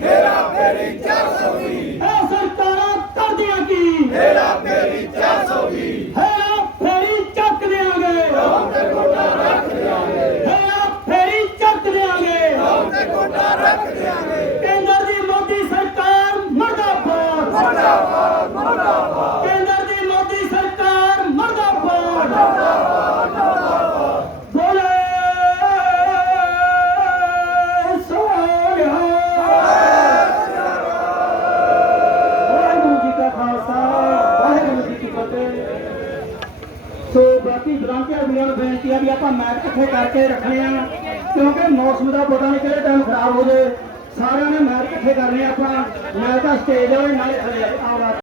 ਮੇਰਾ ਫੇਰੀ 420 ਇਹ ਸਰਕਾਰਾਂ ਕਰਦੀਆਂ ਕੀ ਮੇਰਾ ਫੇਰੀ 420 ਹੈਰਾ ਬਾਕੀ ਬ੍ਰਾਂਚਾਂ ਦੀਆਂ ਨੂੰ ਬੇਨਤੀ ਆ ਵੀ ਆਪਾਂ ਮੈਚ ਇਕੱਠੇ ਕਰਕੇ ਰੱਖਣੇ ਆ, ਕਿਉਂਕਿ ਮੌਸਮ ਦਾ ਪਤਾ ਨਹੀਂ ਕਿਹੜੇ ਟਾਈਮ ਖਰਾਬ ਹੋ ਜਾਏ ਸਾਰਿਆਂ ਨੇ ਮੈਚ ਇਕੱਠੇ ਕਰਨੇ ਆਪਾਂ ਮੈਚ ਦਾ ਸਟੇਜ ਵਾਲੇ ਨਾਲੇ ਥੱਲੇ ਆਵਾ